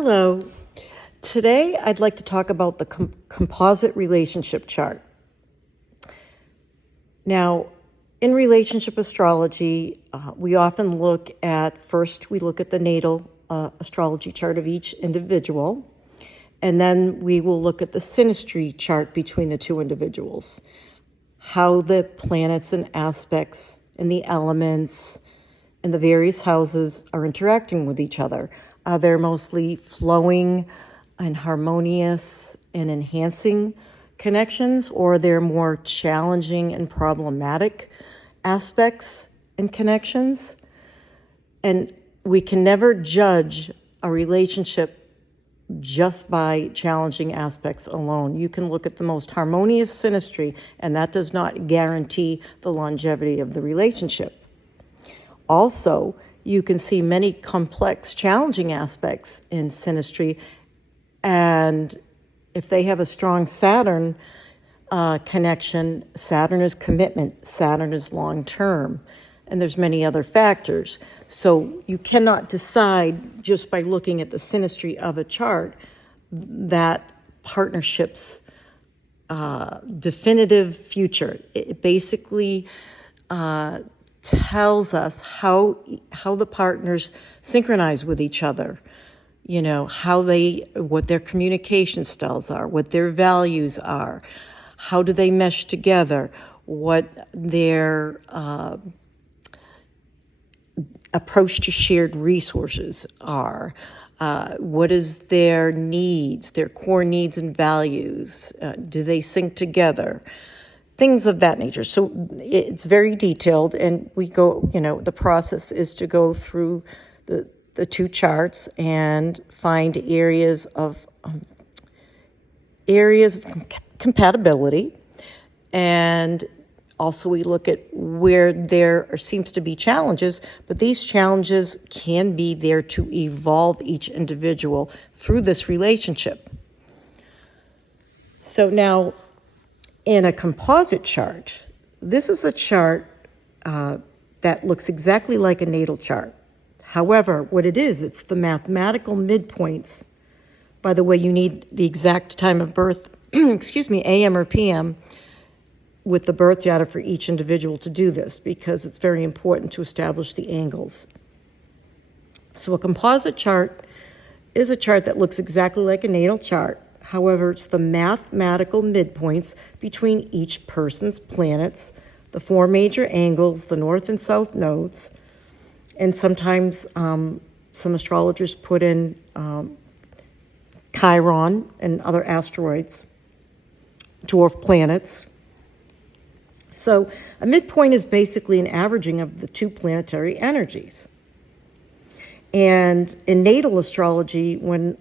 Hello. Today I'd like to talk about the composite relationship chart. Now, in relationship astrology, we often look at the natal astrology chart of each individual, and then we will look at the synastry chart between the two individuals, how the planets and aspects and the elements and the various houses are interacting with each other. They're mostly flowing and harmonious and enhancing connections, or they're more challenging and problematic aspects and connections. And we can never judge a relationship just by challenging aspects alone. You can look at the most harmonious synastry, and that does not guarantee the longevity of the relationship. Also, you can see many complex, challenging aspects in synastry, and if they have a strong Saturn connection, Saturn is commitment, Saturn is long-term, and there's many other factors. So you cannot decide just by looking at the synastry of a chart that partnership's definitive future. It basically tells us how the partners synchronize with each other, what their communication styles are, what their values are, how do they mesh together, what their approach to shared resources are, what is their needs, their core needs and values, do they sync together? Things of that nature. So it's very detailed, and we go, the process is to go through the two charts and find areas of compatibility, and also we look at where there seems to be challenges, but these challenges can be there to evolve each individual through this relationship. So now, in a composite chart, this is a chart that looks exactly like a natal chart. However, what it is, it's the mathematical midpoints. By the way, you need the exact time of birth, AM or PM, with the birth data for each individual to do this, because it's very important to establish the angles. So a composite chart is a chart that looks exactly like a natal chart. However, it's the mathematical midpoints between each person's planets, the four major angles, the north and south nodes, and sometimes some astrologers put in Chiron and other asteroids, dwarf planets. So a midpoint is basically an averaging of the two planetary energies. And in natal astrology, when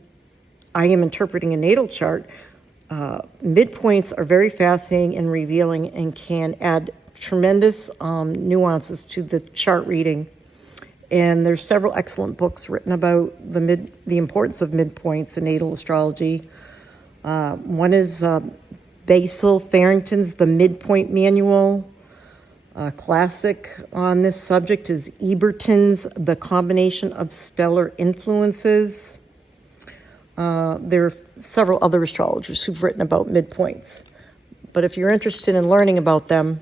I am interpreting a natal chart, midpoints are very fascinating and revealing and can add tremendous nuances to the chart reading. And there's several excellent books written about the importance of midpoints in natal astrology. One is Basil Farrington's The Midpoint Manual. A classic on this subject is Eberton's The Combination of Stellar Influences. There are several other astrologers who've written about midpoints. But if you're interested in learning about them,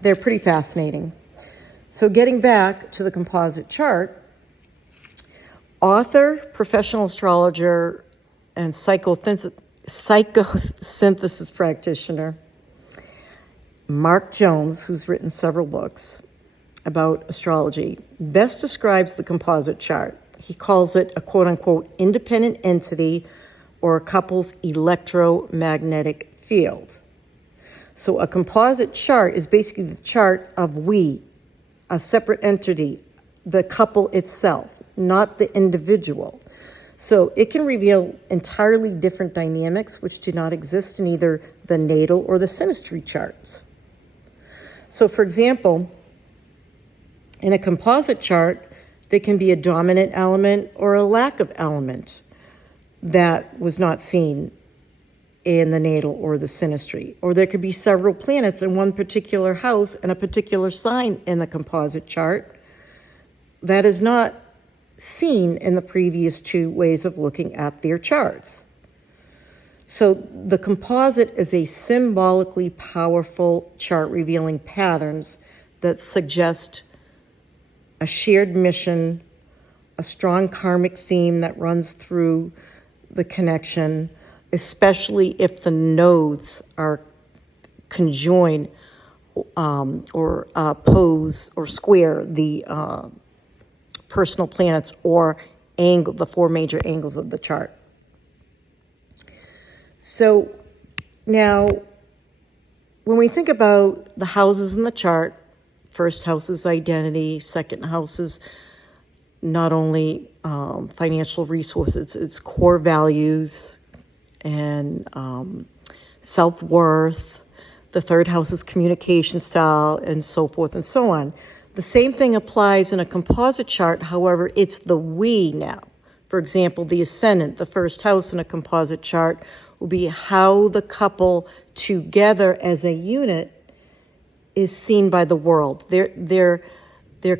they're pretty fascinating. So getting back to the composite chart, author, professional astrologer, and psychosynthesis practitioner Mark Jones, who's written several books about astrology, best describes the composite chart. He calls it a quote-unquote independent entity, or a couple's electromagnetic field. So a composite chart is basically the chart of a separate entity, the couple itself, not the individual. So it can reveal entirely different dynamics which do not exist in either the natal or the synastry charts. So for example, in a composite chart, there can be a dominant element or a lack of element that was not seen in the natal or the synastry. Or there could be several planets in one particular house and a particular sign in the composite chart that is not seen in the previous two ways of looking at their charts. So the composite is a symbolically powerful chart revealing patterns that suggest a shared mission, a strong karmic theme that runs through the connection, especially if the nodes are conjoined or oppose or square the personal planets or angle, the four major angles of the chart. So now, when we think about the houses in the chart, first house is identity, second house is not only financial resources, it's core values and self-worth. The third house is communication style, and so forth and so on. The same thing applies in a composite chart, however, it's the we now. For example, the ascendant, the first house in a composite chart, will be how the couple together as a unit is seen by the world. Their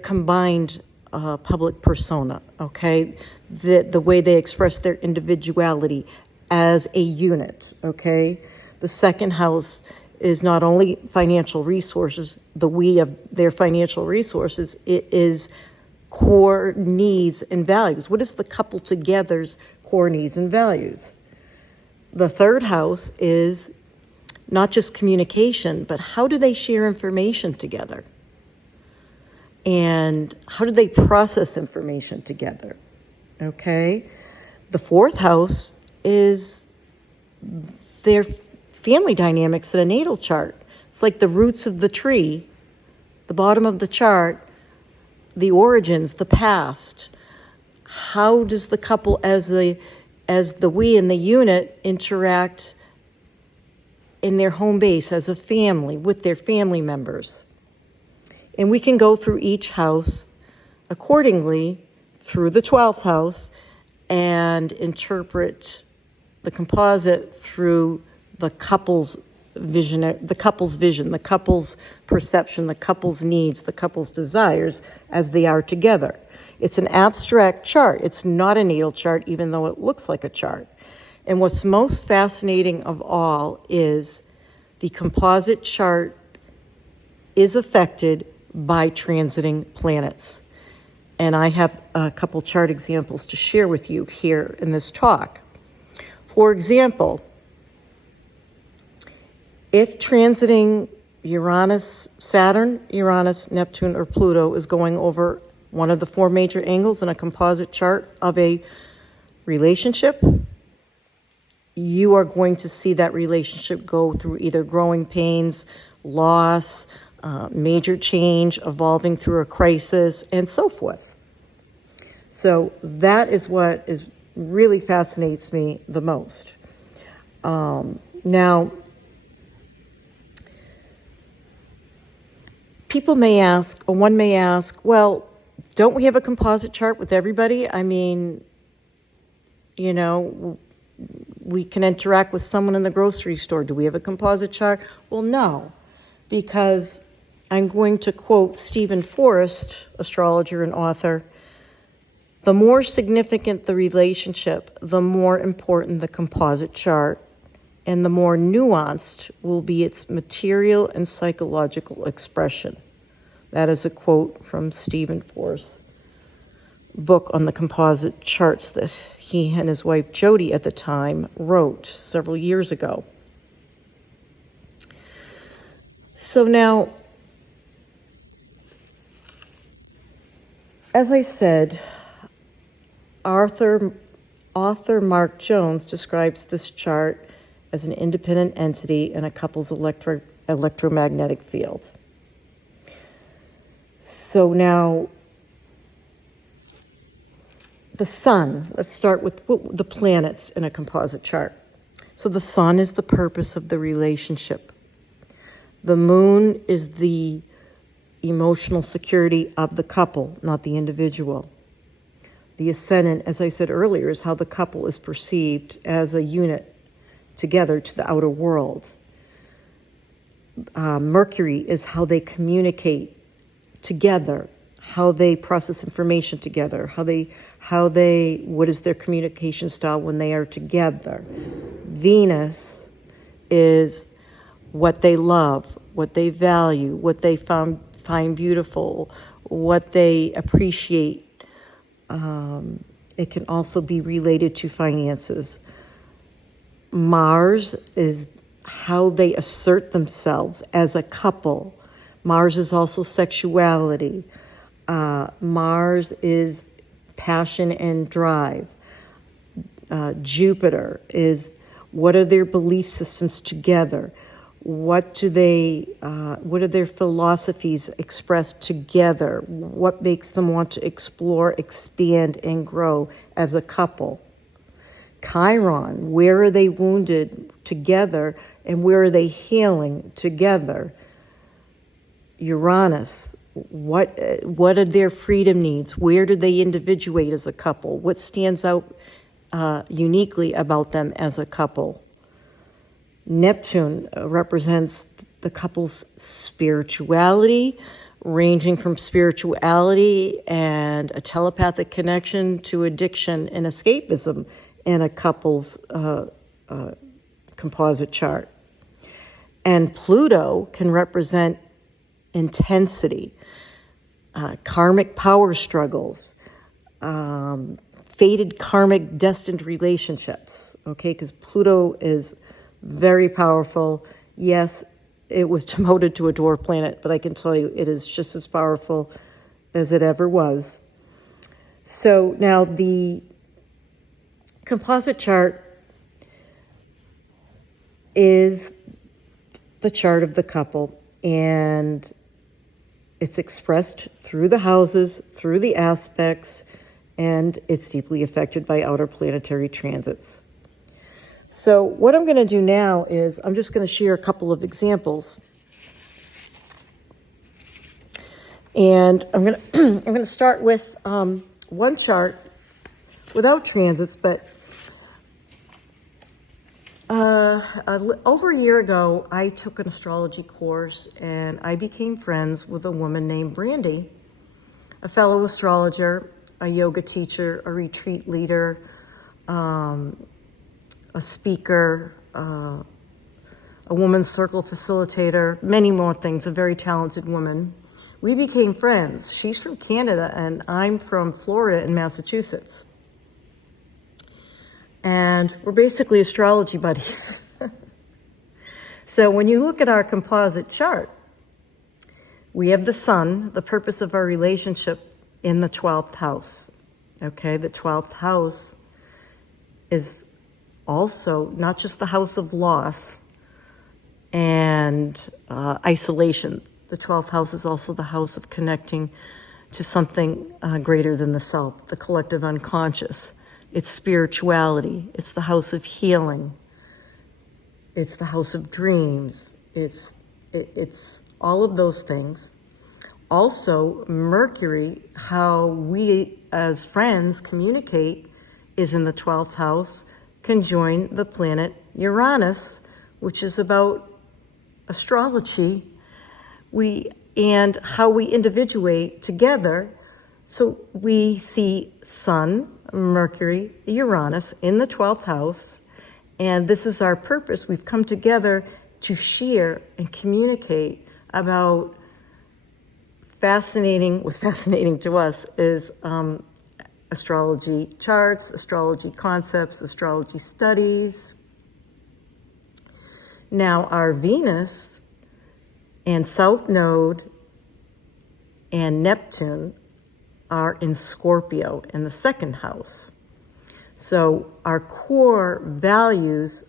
combined public persona, okay? The way they express their individuality as a unit, okay? The second house is not only financial resources, the we of their financial resources, it is core needs and values. What is the couple together's core needs and values? The third house is not just communication, but how do they share information together? And how do they process information together? Okay? The fourth house is their family dynamics in a natal chart. It's like the roots of the tree, the bottom of the chart, the origins, the past. How does the couple as the we and the unit interact in their home base as a family with their family members? And we can go through each house accordingly through the 12th house and interpret the composite through the couple's vision, the couple's perception, the couple's needs, the couple's desires as they are together. It's an abstract chart. It's not a natal chart, even though it looks like a chart. And what's most fascinating of all is the composite chart is affected by transiting planets. And I have a couple chart examples to share with you here in this talk. For example, if transiting Uranus, Saturn, Uranus, Neptune, or Pluto is going over one of the four major angles in a composite chart of a relationship, you are going to see that relationship go through either growing pains, loss, major change, evolving through a crisis, and so forth. So that is what really fascinates me the most. Now, people may ask, or one may ask, well, don't we have a composite chart with everybody? I mean, we can interact with someone in the grocery store. Do we have a composite chart? Well, no, because I'm going to quote Stephen Forrest, astrologer and author, "The more significant the relationship, the more important the composite chart, and the more nuanced will be its material and psychological expression." That is a quote from Stephen Forrest's book on the composite charts that he and his wife Jody at the time wrote several years ago. So now, as I said, author Mark Jones describes this chart as an independent entity in a couple's electromagnetic field. So now, the sun, let's start with the planets in a composite chart. So the sun is the purpose of the relationship. The moon is the emotional security of the couple, not the individual. The ascendant, as I said earlier, is how the couple is perceived as a unit together to the outer world. Mercury is how they communicate together, how they process information together, what is their communication style when they are together. Venus is what they love, what they value, what they find beautiful, what they appreciate. It can also be related to finances. Mars is how they assert themselves as a couple. Mars is also sexuality. Mars is passion and drive. Jupiter is what are their belief systems together? What are their philosophies expressed together? What makes them want to explore, expand, and grow as a couple? Chiron, where are they wounded together and where are they healing together? Uranus, what are their freedom needs? Where do they individuate as a couple? What stands out uniquely about them as a couple? Neptune represents the couple's spirituality, ranging from spirituality and a telepathic connection to addiction and escapism in a couple's composite chart. And Pluto can represent intensity, karmic power struggles, fated karmic destined relationships, okay? Because Pluto is very powerful. Yes, it was demoted to a dwarf planet, but I can tell you it is just as powerful as it ever was. So now the composite chart is the chart of the couple, and it's expressed through the houses, through the aspects, and it's deeply affected by outer planetary transits. So what I'm going to do now is I'm just going to share a couple of examples. And I'm going to start with one chart without transits, but over a year ago, I took an astrology course and I became friends with a woman named Brandy, a fellow astrologer, a yoga teacher, a retreat leader, a speaker, a women's circle facilitator, many more things, a very talented woman. We became friends. She's from Canada and I'm from Florida and Massachusetts. And we're basically astrology buddies. So when you look at our composite chart, we have the sun, the purpose of our relationship, in the 12th house. Okay, the 12th house is also not just the house of loss and isolation. The 12th house is also the house of connecting to something greater than the self, the collective unconscious. It's spirituality. It's the house of healing. It's the house of dreams. It's all of those things. Also, Mercury, how we as friends communicate, is in the 12th house, conjoin the planet Uranus, which is about astrology, and how we individuate together. So we see Sun, Mercury, Uranus in the 12th house, and this is our purpose. We've come together to share and communicate about what's fascinating to us is astrology charts, astrology concepts, astrology studies. Now our Venus and South Node and Neptune are in Scorpio in the 2nd house. So our core values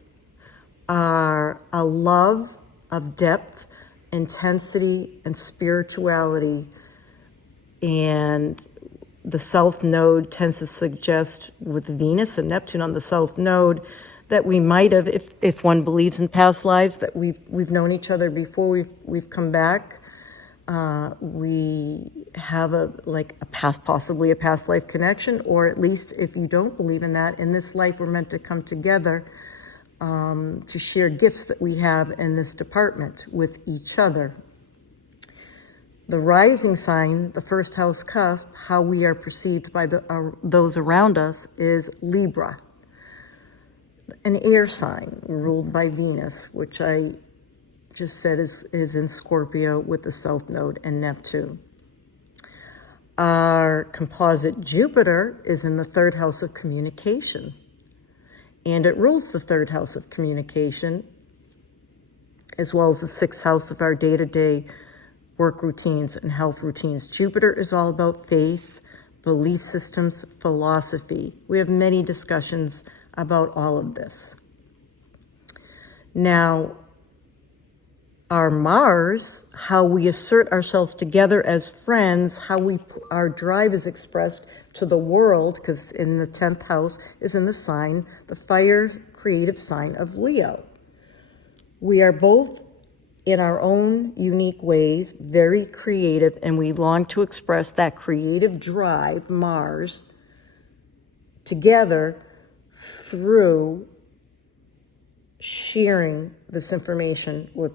are a love of depth, intensity, and spirituality. And the South Node tends to suggest, with Venus and Neptune on the South Node, that we might have, if one believes in past lives, that we've known each other before we've come back. We have possibly a past life connection, or at least if you don't believe in that, in this life we're meant to come together to share gifts that we have in this department with each other. The rising sign, the first house cusp, how we are perceived by those around us, is Libra, an air sign ruled by Venus, which I just said is in Scorpio with the South Node and Neptune. Our composite Jupiter is in the third house of communication, and it rules the third house of communication, as well as the sixth house of our day-to-day work routines and health routines. Jupiter is all about faith, belief systems, philosophy. We have many discussions about all of this. Now, our Mars, how we assert ourselves together as friends, how our drive is expressed to the world, because in the 10th house is in the sign, the fire creative sign of Leo. We are both, in our own unique ways, very creative, and we long to express that creative drive, Mars, together through sharing this information with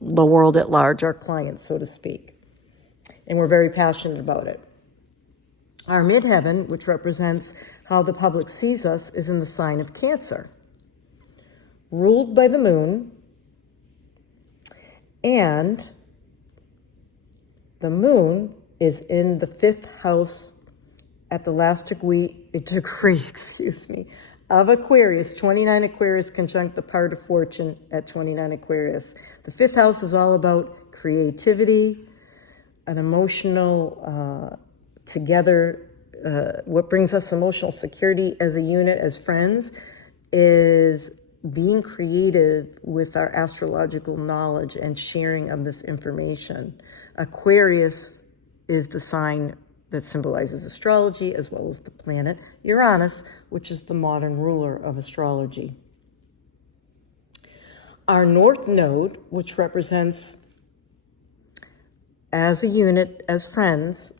the world at large, our clients, so to speak. And we're very passionate about it. Our midheaven, which represents how the public sees us, is in the sign of Cancer, ruled by the moon, and the moon is in the 5th house at the last degree, of Aquarius. 29 Aquarius conjunct the part of fortune at 29 Aquarius. The 5th house is all about creativity, an emotional together. What brings us emotional security as a unit, as friends, is being creative with our astrological knowledge and sharing of this information. Aquarius is the sign that symbolizes astrology, as well as the planet Uranus, which is the modern ruler of astrology. Our North Node, which represents, as a unit, as friends,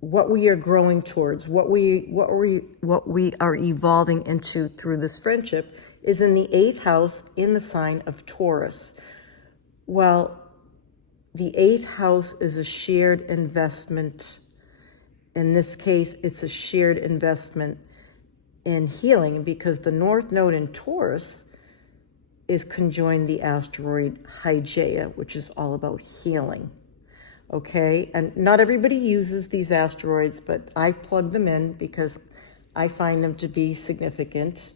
what we are growing towards, what we are evolving into through this friendship, is in the 8th house in the sign of Taurus. Well, the 8th house is a shared investment. In this case, it's a shared investment in healing, because the North Node in Taurus is conjoined the asteroid Hygeia, which is all about healing. Okay, and not everybody uses these asteroids, but I plug them in because I find them to be significant.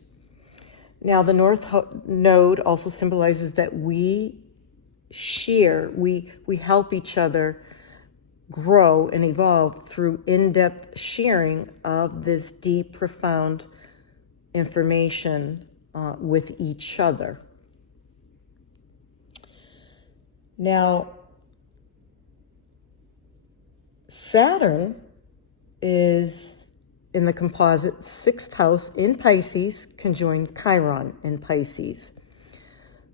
Now, the North Node also symbolizes that we share, we help each other grow and evolve through in-depth sharing of this deep, profound information with each other. Now, Saturn is in the composite 6th house in Pisces, conjoined Chiron in Pisces.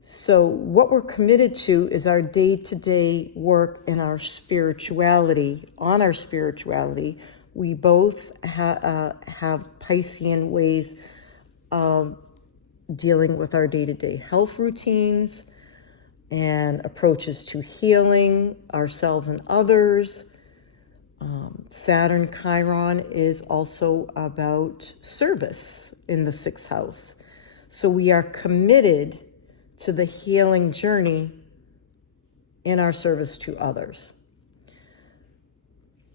So what we're committed to is our day-to-day work in our spirituality, on our spirituality. We both have Piscean ways of dealing with our day-to-day health routines and approaches to healing ourselves and others. Saturn Chiron is also about service in the 6th house. So we are committed to the healing journey in our service to others.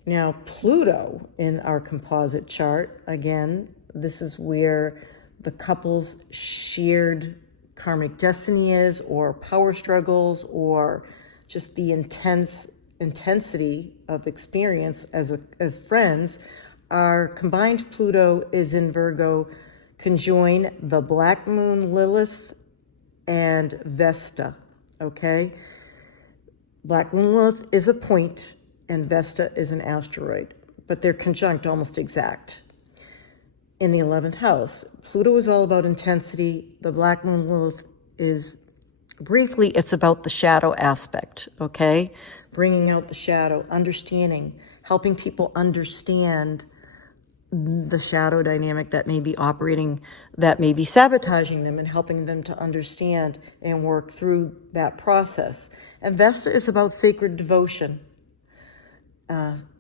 Now, Pluto in our composite chart, again, this is where the couple's shared karmic destiny is, or power struggles, or just the intensity of experience as friends. Our combined Pluto is in Virgo, conjoin the Black Moon Lilith and Vesta, okay? Black Moon Lilith is a point and Vesta is an asteroid, but they're conjunct, almost exact. In the 11th house, Pluto is all about intensity. The Black Moon Lilith is, briefly, it's about the shadow aspect, okay? Bringing out the shadow, understanding, helping people understand the shadow dynamic that may be operating, that may be sabotaging them, and helping them to understand and work through that process. And Vesta is about sacred devotion,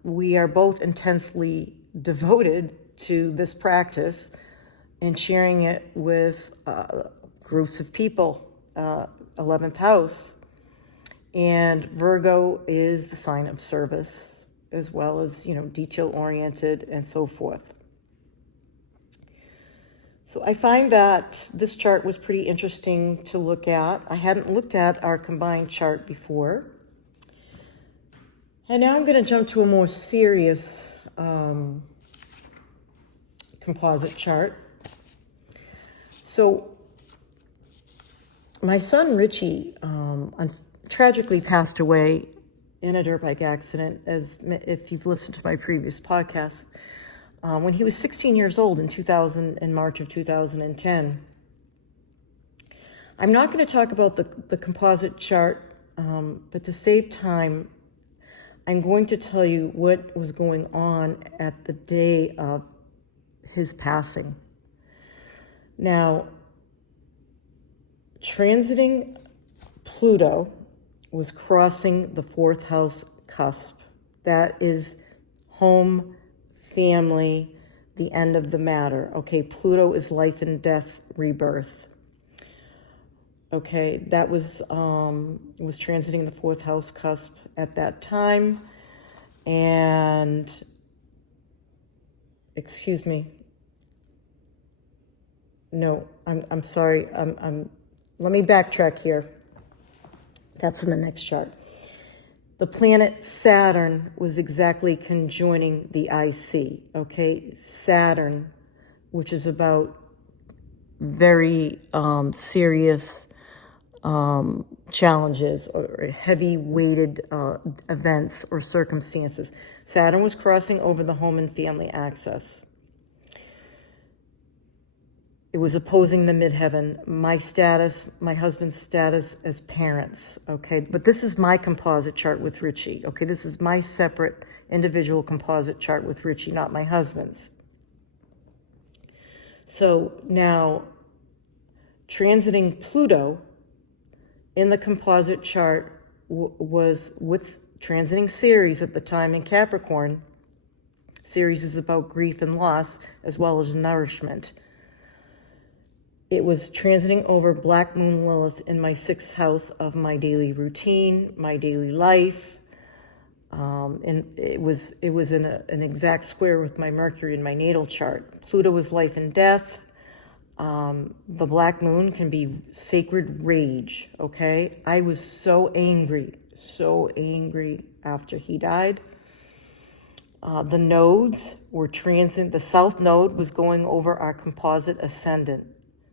we are both intensely devoted to this practice and sharing it with groups of people. 11th house. And Virgo is the sign of service, as well as, detail-oriented and so forth. So I find that this chart was pretty interesting to look at. I hadn't looked at our combined chart before. And now I'm going to jump to a more serious composite chart. So my son Richie tragically passed away in a dirt bike accident, as if you've listened to my previous podcast, when he was 16 years old in March of 2010. I'm not going to talk about the composite chart, but to save time, I'm going to tell you what was going on at the day of his passing. Now, transiting Pluto was crossing the 4th house cusp. That is home, family, the end of the matter. Okay, Pluto is life and death, rebirth. Okay, that was transiting the 4th house cusp at that time. And, excuse me. No, I'm sorry. Let me backtrack here. That's in the next chart. The planet Saturn was exactly conjoining the IC, okay? Saturn, which is about very serious challenges or heavy-weighted events or circumstances. Saturn was crossing over the home and family axis. It was opposing the midheaven, my husband's status as parents, okay? But this is my composite chart with Richie, okay? This is my separate individual composite chart with Richie, not my husband's. So now, transiting Pluto in the composite chart was with transiting Ceres at the time in Capricorn. Ceres is about grief and loss, as well as nourishment. It was transiting over Black Moon Lilith in my 6th house of my daily routine, my daily life. And it was in an exact square with my Mercury in my natal chart. Pluto was life and death. The Black Moon can be sacred rage, okay? I was so angry after he died. The nodes were transit. The South Node was going over our composite ascendant.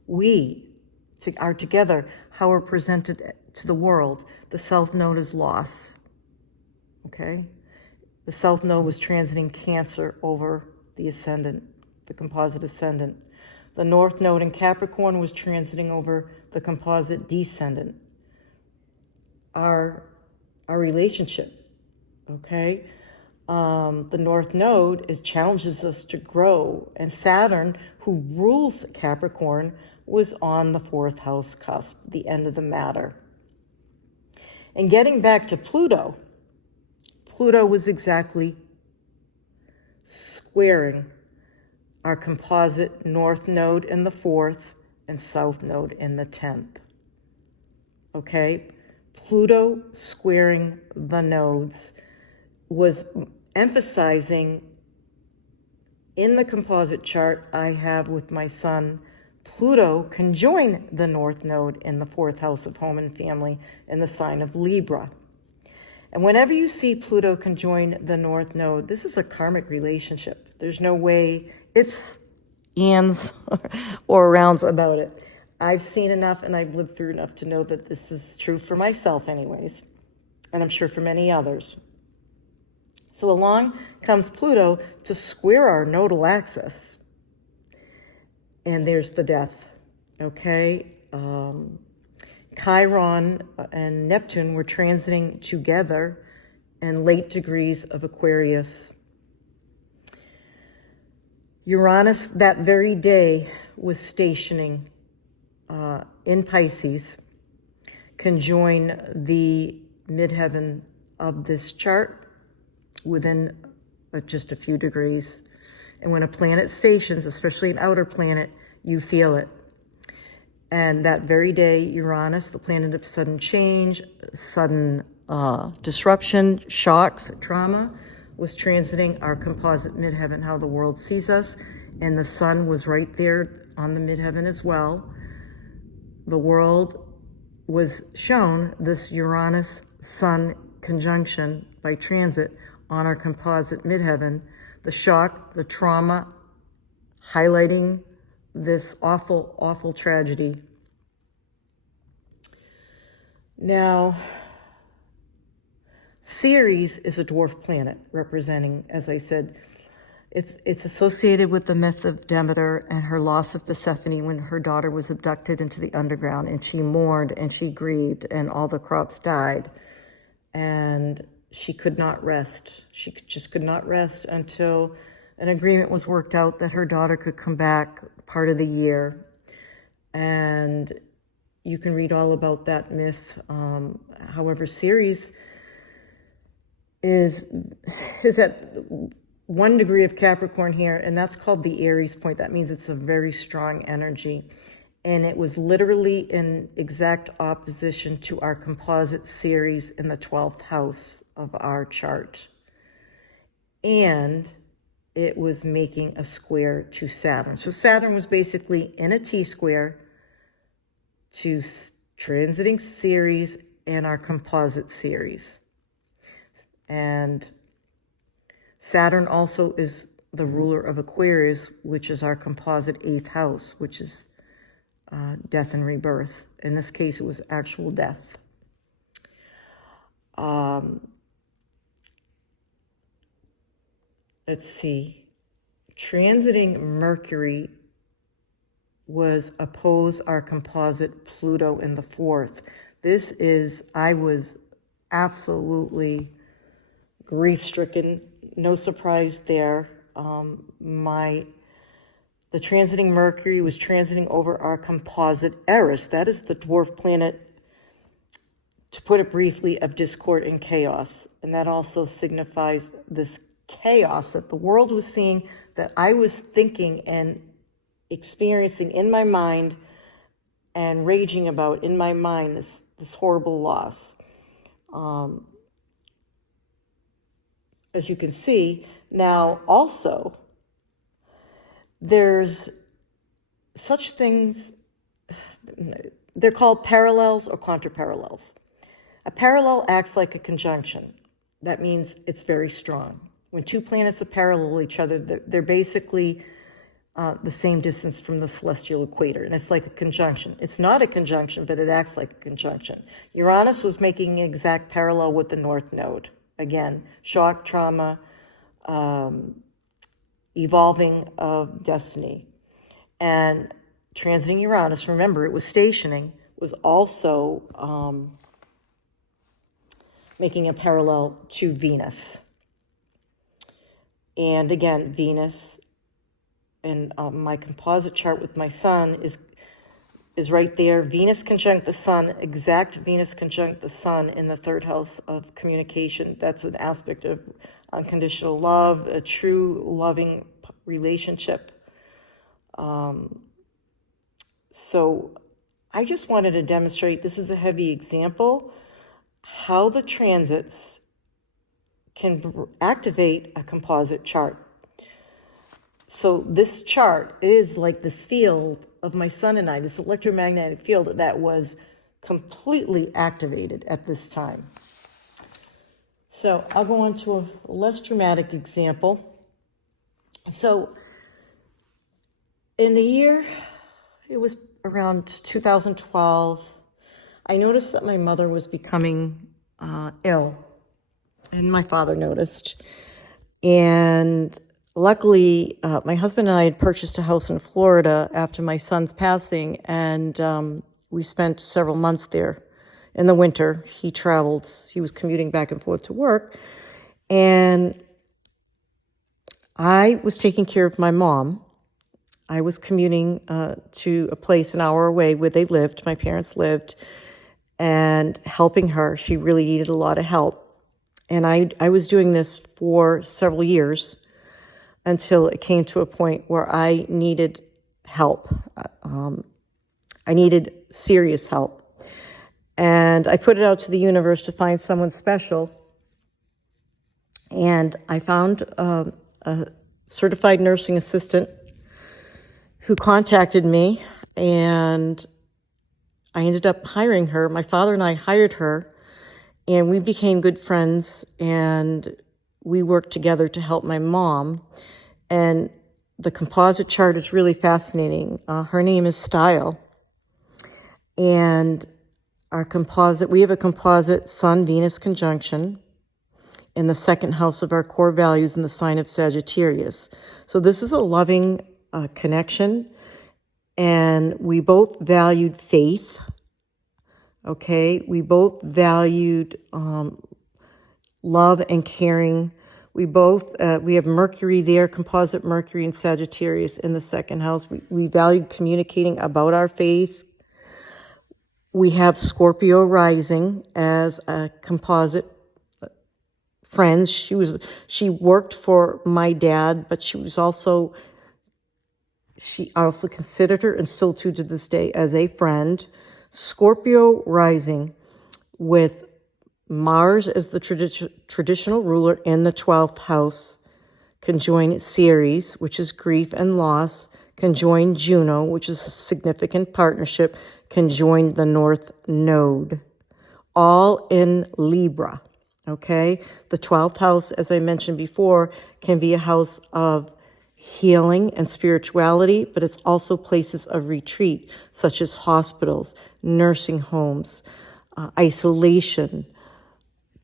We are together, how we're presented to the world. The South Node is loss, okay? The South Node was transiting Cancer over the ascendant, the composite ascendant. The North Node in Capricorn was transiting over the composite descendant. Our relationship, okay? The North Node challenges us to grow, and Saturn, who rules Capricorn, was on the 4th house cusp, the end of the matter. And getting back to Pluto, Pluto was exactly squaring our composite North Node in the 4th and South Node in the 10th. Okay? Pluto squaring the nodes was emphasizing in the composite chart I have with my son, Pluto conjoin the North Node in the 4th house of home and family in the sign of Libra. And whenever you see Pluto conjoin the North Node, this is a karmic relationship. There's no way ifs, ands, or rounds about it. I've seen enough and I've lived through enough to know that this is true for myself anyways, and I'm sure for many others. So along comes Pluto to square our nodal axis. And there's the death, okay? Chiron and Neptune were transiting together in late degrees of Aquarius. Uranus that very day was stationing in Pisces, conjoin the midheaven of this chart, within just a few degrees. And when a planet stations, especially an outer planet, you feel it. And that very day, Uranus, the planet of sudden change, sudden disruption, shocks, trauma, was transiting our composite midheaven, how the world sees us. And the sun was right there on the midheaven as well. The world was shown this Uranus-Sun conjunction by transit on our composite midheaven. The shock, the trauma, highlighting this awful, awful tragedy. Now, Ceres is a dwarf planet representing, as I said, it's associated with the myth of Demeter and her loss of Persephone when her daughter was abducted into the underground, and she mourned and she grieved and all the crops died. And she could not rest. She just could not rest until an agreement was worked out that her daughter could come back part of the year. And you can read all about that myth. However, Ceres is at 1 degree of Capricorn here, and that's called the Aries point. That means it's a very strong energy. And it was literally in exact opposition to our composite Ceres in the 12th house of our chart. And it was making a square to Saturn. So Saturn was basically in a T-square to transiting Ceres and our composite Ceres. And Saturn also is the ruler of Aquarius, which is our composite 8th house, which is death and rebirth. In this case, it was actual death. Let's see. Transiting Mercury was oppose our composite Pluto in the 4th. I was absolutely grief-stricken. No surprise there. The transiting Mercury was transiting over our composite Eris. That is the dwarf planet, to put it briefly, of discord and chaos. And that also signifies this chaos that the world was seeing, that I was thinking and experiencing in my mind and raging about in my mind, this horrible loss. As you can see, now also, there's such things, they're called parallels or contraparallels. A parallel acts like a conjunction. That means it's very strong. When two planets are parallel each other, they're basically the same distance from the celestial equator, and it's like a conjunction. It's not a conjunction, but it acts like a conjunction. Uranus was making an exact parallel with the North Node. Again, shock, trauma, evolving of destiny. And transiting Uranus, remember, it was stationing, was also making a parallel to Venus. And again, Venus in my composite chart with my sun is right there. Venus conjunct the sun, exact Venus conjunct the sun in the 3rd house of communication. That's an aspect of unconditional love, a true loving relationship. So I just wanted to demonstrate, this is a heavy example, how the transits can activate a composite chart. So this chart is like this field of my sun and I, this electromagnetic field that was completely activated at this time. So I'll go on to a less dramatic example. So in the year, it was around 2012, I noticed that my mother was becoming ill, and my father noticed. And luckily, my husband and I had purchased a house in Florida after my son's passing, and we spent several months there. In the winter, he traveled. He was commuting back and forth to work, and I was taking care of my mom. I was commuting to a place an hour away where they lived, my parents lived, and helping her. She really needed a lot of help. And I was doing this for several years until it came to a point where I needed help. I needed serious help. And I put it out to the universe to find someone special. And I found a certified nursing assistant who contacted me, and I ended up hiring her. My father and I hired her, and we became good friends, and we worked together to help my mom. And the composite chart is really fascinating. Her name is Style. And we have a composite Sun-Venus conjunction in the second house of our core values in the sign of Sagittarius. So this is a loving connection, and we both valued faith. Okay, we both valued love and caring. We have Mercury there, composite Mercury and Sagittarius in the second house. We valued communicating about our faith. We have Scorpio rising as a composite friends. She worked for my dad, but she also considered her, and still to this day, as a friend. Scorpio rising with Mars as the traditional ruler in the 12th house, conjoin Ceres, which is grief and loss, conjoin Juno, which is significant partnership, conjoin the North Node, all in Libra, okay? The 12th house, as I mentioned before, can be a house of healing and spirituality, but it's also places of retreat, such as hospitals, nursing homes, isolation,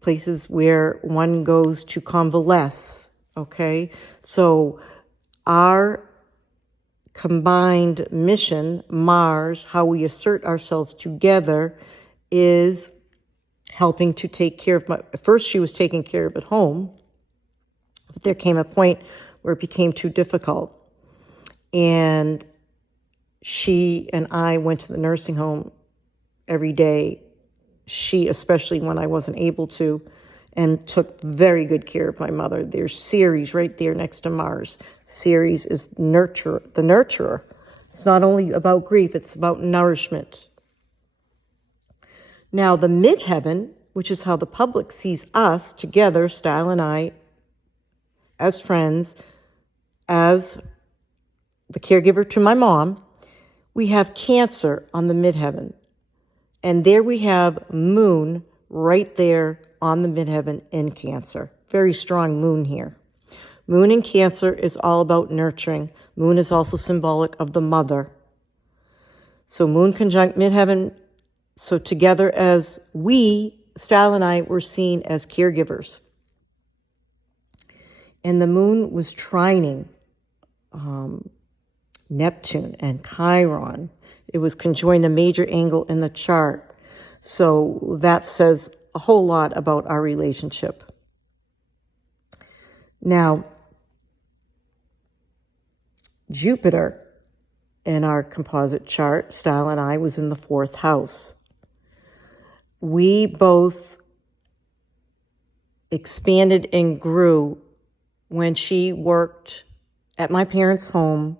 places where one goes to convalesce, okay? So our combined mission, Mars, how we assert ourselves together, is helping to take care of first she was taking care of at home, but there came a point where it became too difficult. And she and I went to the nursing home every day, she especially when I wasn't able to, and took very good care of my mother. There's Ceres right there next to Mars. Ceres is the nurturer. It's not only about grief, it's about nourishment. Now, the midheaven, which is how the public sees us together, Style and I, as friends, as the caregiver to my mom, we have Cancer on the midheaven. And there we have Moon right there on the midheaven in Cancer. Very strong Moon here. Moon in Cancer is all about nurturing. Moon is also symbolic of the mother. So Moon conjunct midheaven. So together as Style and I, were seen as caregivers. And the Moon was trining Neptune and Chiron. It was conjoined a major angle in the chart. So that says a whole lot about our relationship. Now, Jupiter in our composite chart, Style and I, was in the 4th house. We both expanded and grew when she worked at my parents' home.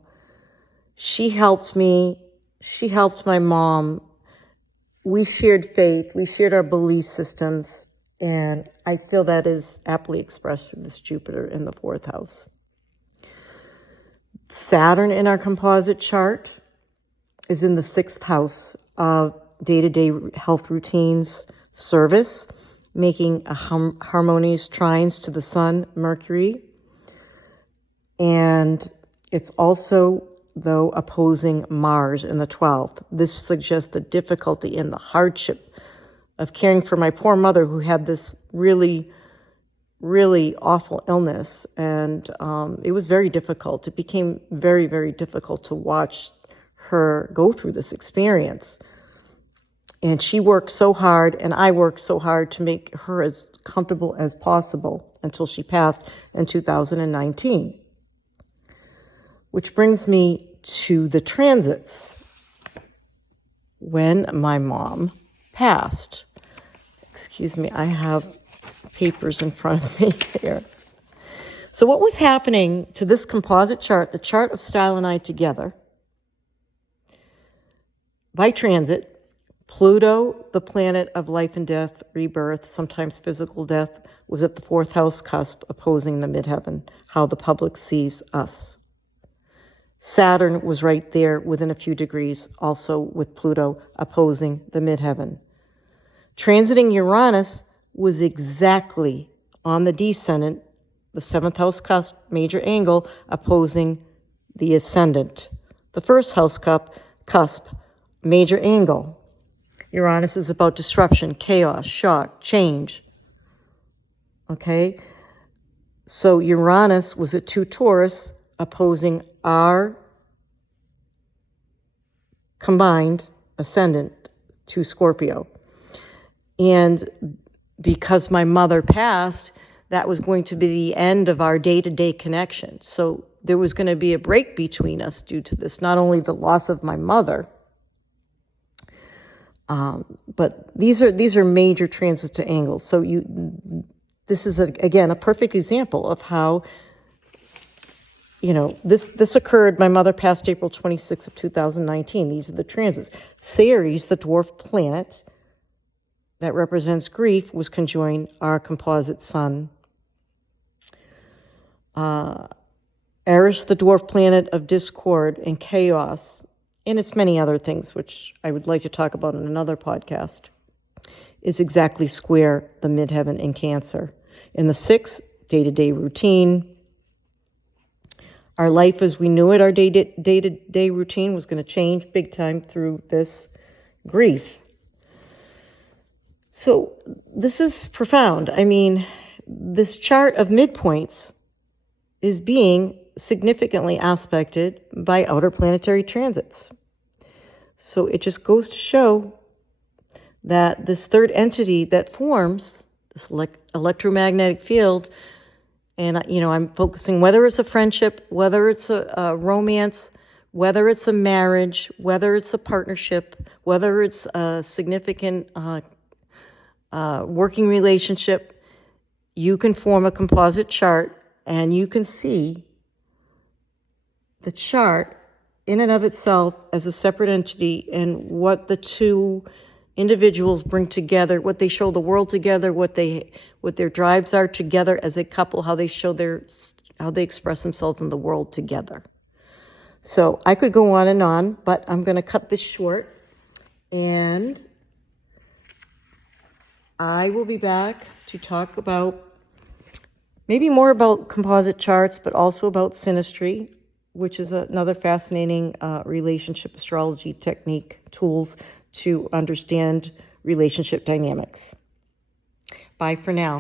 She helped me. She helped my mom. We shared faith. We shared our belief systems. And I feel that is aptly expressed through this Jupiter in the 4th house. Saturn in our composite chart is in the 6th house of day-to-day health routines, service, making a harmonious trines to the Sun, Mercury. And it's also, though, opposing Mars in the 12th. This suggests the difficulty and the hardship of caring for my poor mother, who had this really, really awful illness. And it was very difficult. It became very, very difficult to watch her go through this experience. And she worked so hard, and I worked so hard to make her as comfortable as possible until she passed in 2019. Which brings me to the transits. When my mom passed, excuse me, I have papers in front of me here. So what was happening to this composite chart, the chart of Style and I together, by transit, Pluto, the planet of life and death, rebirth, sometimes physical death, was at the 4th house cusp opposing the midheaven, how the public sees us. Saturn was right there within a few degrees, also with Pluto opposing the midheaven. Transiting Uranus was exactly on the descendant, the 7th house cusp, major angle, opposing the ascendant. The 1st house cusp, major angle. Uranus is about disruption, chaos, shock, change. Okay? So Uranus was at 2 Taurus, opposing our combined ascendant, 2 Scorpio. And because my mother passed, that was going to be the end of our day-to-day connection. So there was going to be a break between us due to this, not only the loss of my mother, but these are major transits to angles. So this is again a perfect example of how, this occurred. My mother passed April 26th of 2019. These are the transits. Ceres, the dwarf planet that represents grief, was conjoined our composite sun. Eris, the dwarf planet of discord and chaos, and its many other things, which I would like to talk about in another podcast, is exactly square the midheaven in Cancer. In the 6th, day-to-day routine. Our life as we knew it, our day-to-day routine, was going to change big time through this grief. So this is profound. I mean, this chart of midpoints is being significantly aspected by outer planetary transits. So it just goes to show that this third entity that forms this electromagnetic field, and I'm focusing whether it's a friendship, whether it's a romance, whether it's a marriage, whether it's a partnership, whether it's a significant working relationship, you can form a composite chart and you can see the chart in and of itself as a separate entity and what the two individuals bring together, what they show the world together, what their drives are together as a couple, how they express themselves in the world together. So I could go on, but I'm going to cut this short, and I will be back to talk about maybe more about composite charts, but also about synastry, which is another fascinating relationship astrology technique, tools to understand relationship dynamics. Bye for now.